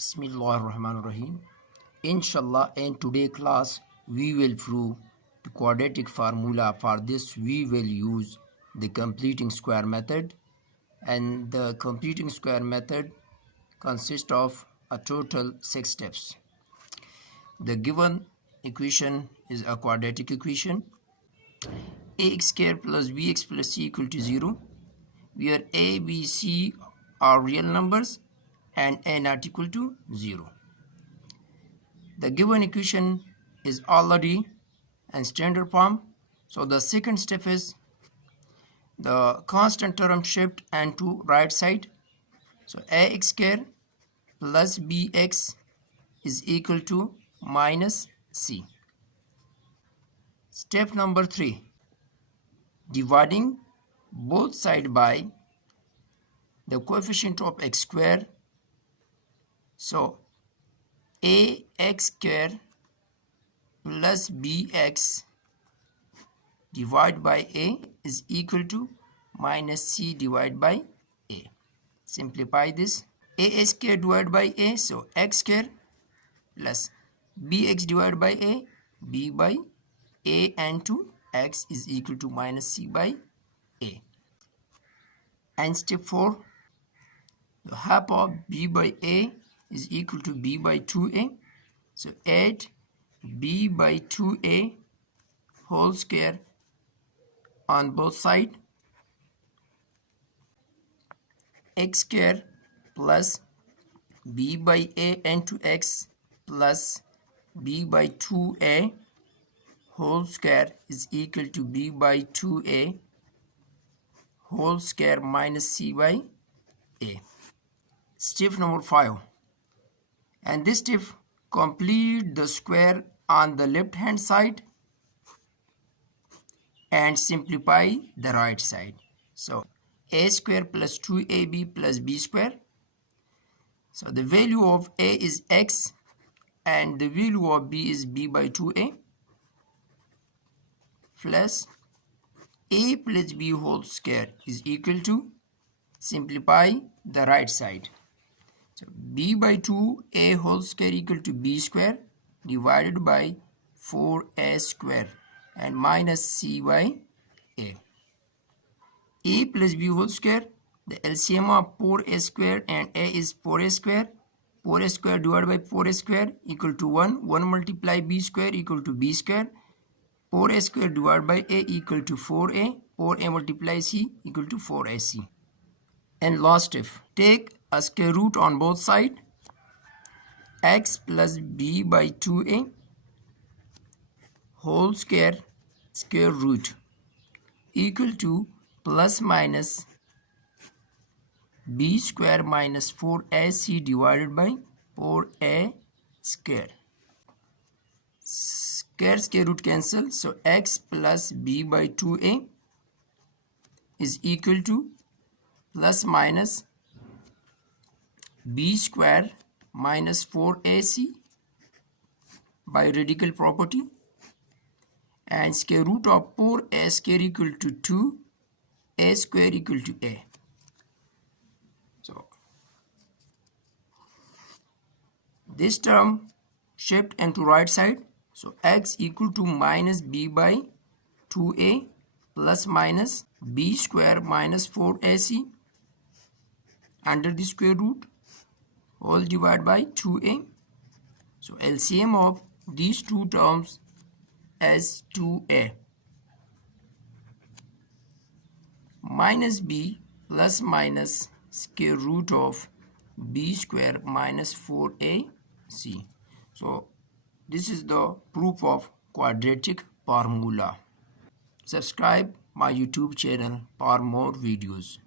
Bismillahirrahmanirrahim. Inshallah, in today's class, we will prove the quadratic formula. For this, we will use the completing square method, and the completing square method consists of a total 6 steps. The given equation is a quadratic equation. Ax squared plus bx plus c equal to 0, where a, b, c are real numbers and a not equal to 0. The given equation is already in standard form. So the second step is the constant term shift and to right side. So ax squared plus bx is equal to minus c. Step number 3, dividing both sides by the coefficient of x squared. So ax squared plus bx divided by a is equal to minus c divided by a. Simplify this. A squared divided by a, so x squared plus bx divided by a, b by a, and to x is equal to minus c by a. And step 4, the half of b by a is equal to b by 2a. So add b by 2a whole square on both sides. X square plus b by a into x plus b by 2a whole square is equal to b by 2a whole square minus c by a. Step number 5. And this step complete the square on the left hand side and simplify the right side. So a square plus 2ab plus b square. So the value of a is x and the value of b is b by 2a plus a plus b whole square is equal to, simplify the right side. So b by 2a whole square equal to b square divided by 4a square and minus c by a. A plus b whole square, the LCM of 4a square and a is 4a square. 4a square divided by 4a square equal to 1. 1 multiply b square equal to b square. 4a square divided by a equal to 4a. 4a multiply c equal to 4ac. And last step, take a square root on both sides. X plus b by 2a whole square square root equal to plus minus b square minus 4ac divided by 4a square. Square root cancel, so x plus b by 2a is equal to plus minus b square minus 4ac by radical property, and square root of 4a square equal to 2, a square equal to a. So this term shift into right side. So x equal to minus b by 2a plus minus b square minus 4ac under the square root whole divided by 2a. So LCM of these two terms as 2a minus b plus minus square root of b square minus 4ac. So this is the proof of quadratic formula. Subscribe my YouTube channel for more videos.